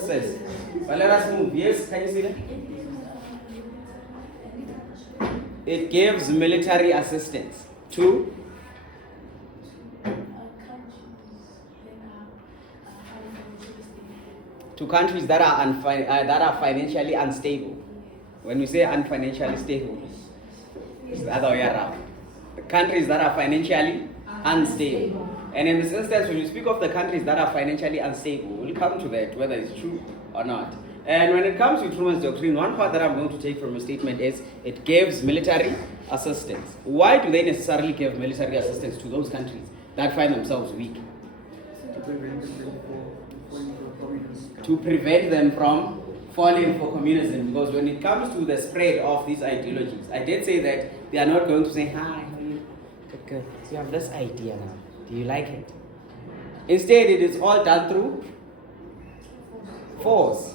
says. But let us move. Yes, can you see that? It gives military assistance to countries that are financially unstable. When we say unfinancially stable, it's the other way around. The countries that are financially unstable. And in this instance, when you speak of the countries that are financially unstable, we'll come to that, whether it's true or not. And when it comes to Truman's doctrine, one part that I'm going to take from a statement is it gives military assistance. Why do they necessarily give military assistance to those countries that find themselves weak? To prevent them from falling for communism. Because when it comes to the spread of these ideologies, I did say that they are not going to say, hi, how are you? Okay, so you have this idea now. Do you like it? Instead, it is all done through force.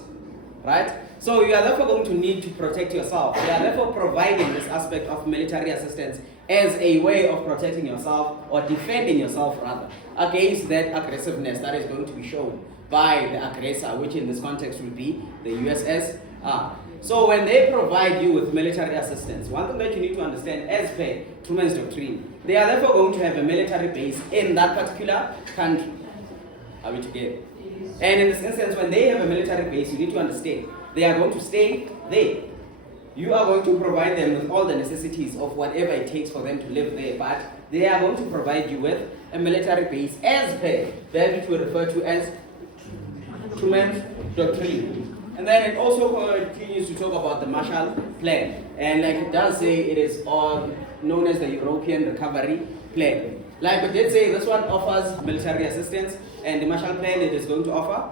Right? So you are therefore going to need to protect yourself. You are therefore providing this aspect of military assistance as a way of protecting yourself, or defending yourself rather, against that aggressiveness that is going to be shown by the aggressor, which in this context will be the USSR. So when they provide you with military assistance, one thing that you need to understand, as per Truman's doctrine, they are therefore going to have a military base in that particular country. Are we together? And in this instance, when they have a military base, you need to understand, they are going to stay there. You are going to provide them with all the necessities of whatever it takes for them to live there, but they are going to provide you with a military base as per that which we refer to as Truman's doctrine. And then it also continues to talk about the Marshall Plan. And like it does say, it is all known as the European Recovery Plan. Like it did say, this one offers military assistance, and the Marshall Plan, it is going to offer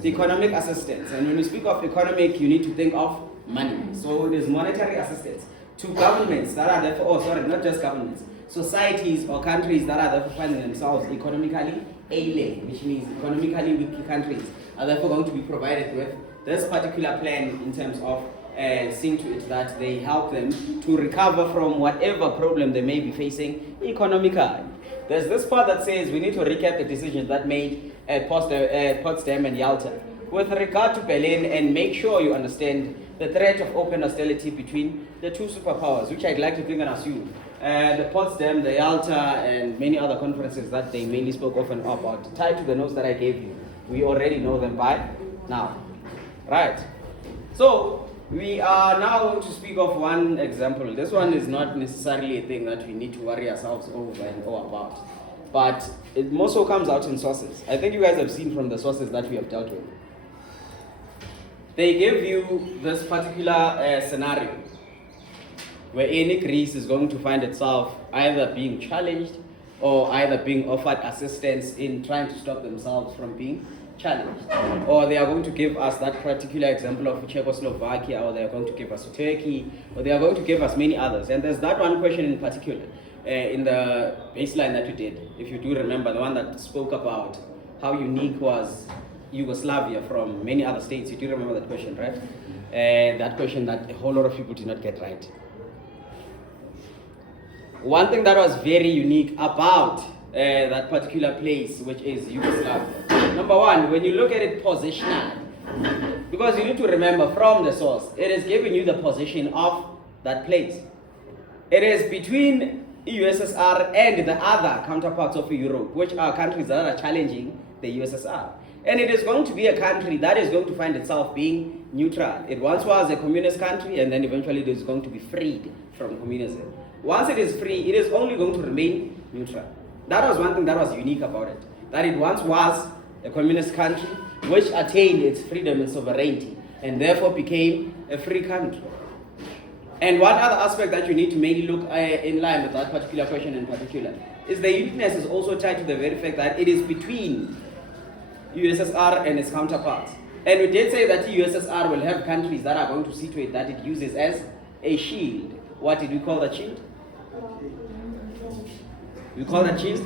the economic assistance. And when you speak of economic, you need to think of money. So it is monetary assistance to governments that are therefore, not just governments, societies or countries that are therefore finding themselves economically ailing, which means economically weak countries are therefore going to be provided with this particular plan in terms of seeing to it that they help them to recover from whatever problem they may be facing economically. There's this part that says we need to recap the decisions that made at Potsdam and Yalta with regard to Berlin, and make sure you understand the threat of open hostility between the two superpowers, which I'd like to think and assume. The Potsdam, the Yalta, and many other conferences that they mainly spoke of and about, tied to the notes that I gave you. We already know them by now. Right. So, we are now going to speak of one example. This one is not necessarily a thing that we need to worry ourselves over and all about. But it more so comes out in sources. I think you guys have seen from the sources that we have dealt with. They give you this particular scenario where any Greece is going to find itself either being challenged or either being offered assistance in trying to stop themselves from being challenged. Or they are going to give us that particular example of Czechoslovakia, or they are going to give us Turkey, or they are going to give us many others. And there's that one question in particular in the baseline that we did, if you do remember, the one that spoke about how unique was Yugoslavia from many other states. You do remember that question, right? That question that a whole lot of people did not get right. One thing that was very unique about that particular place, which is Yugoslavia. Number one, when you look at it positionally, because you need to remember from the source, it is giving you the position of that place. It is between USSR and the other counterparts of Europe, which are countries that are challenging the USSR. And it is going to be a country that is going to find itself being neutral. It once was a communist country, and then eventually it is going to be freed from communism. Once it is free, it is only going to remain neutral. That was one thing that was unique about it. That it once was a communist country which attained its freedom and sovereignty, and therefore became a free country. And one other aspect that you need to mainly look in line with that particular question in particular is the uniqueness is also tied to the very fact that it is between USSR and its counterparts. And we did say that the USSR will have countries that are going to see to it that it uses as a shield. What did we call that shield? We call that shield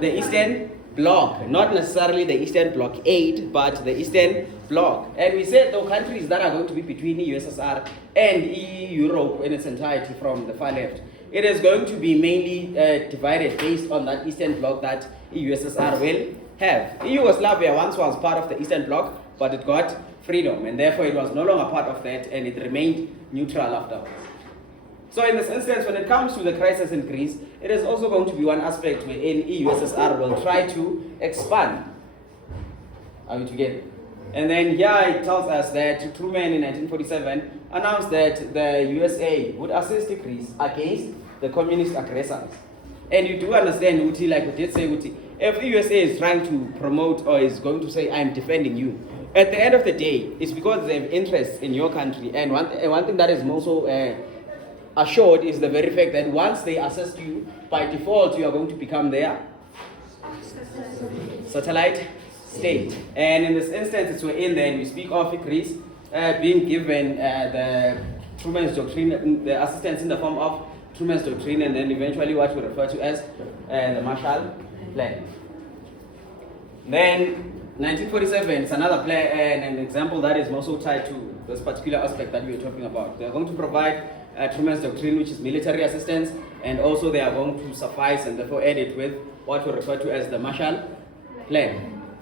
the Eastern Bloc, not necessarily the Eastern Blockade, but the Eastern Bloc. And we said the countries that are going to be between the USSR and Europe in its entirety from the far left, it is going to be mainly divided based on that Eastern Bloc that USSR will have. Yugoslavia once was part of the Eastern Bloc, but it got freedom, and therefore it was no longer part of that, and it remained neutral afterwards. So in this instance, when it comes to the crisis in Greece, it is also going to be one aspect wherein EUSSR will try to expand. Are we together? And then here it tells us that Truman in 1947 announced that the USA would assist Greece against the communist aggressors. And you do understand, Uti, like we did say, Uti, if the USA is trying to promote or is going to say, I'm defending you, at the end of the day, it's because they have interests in your country. And one thing that is also assured is the very fact that once they assist you, by default, you are going to become their satellite state. And in this instance, it's within then we speak of Greece being given the Truman's Doctrine, the assistance in the form of Truman's Doctrine, and then eventually what we refer to as the Marshall Plan. Then 1947 is another plan and an example that is also tied to this particular aspect that we were talking about. They are going to provide Truman's Doctrine, which is military assistance, and also they are going to suffice and therefore add it with what we refer to as the Marshall Plan.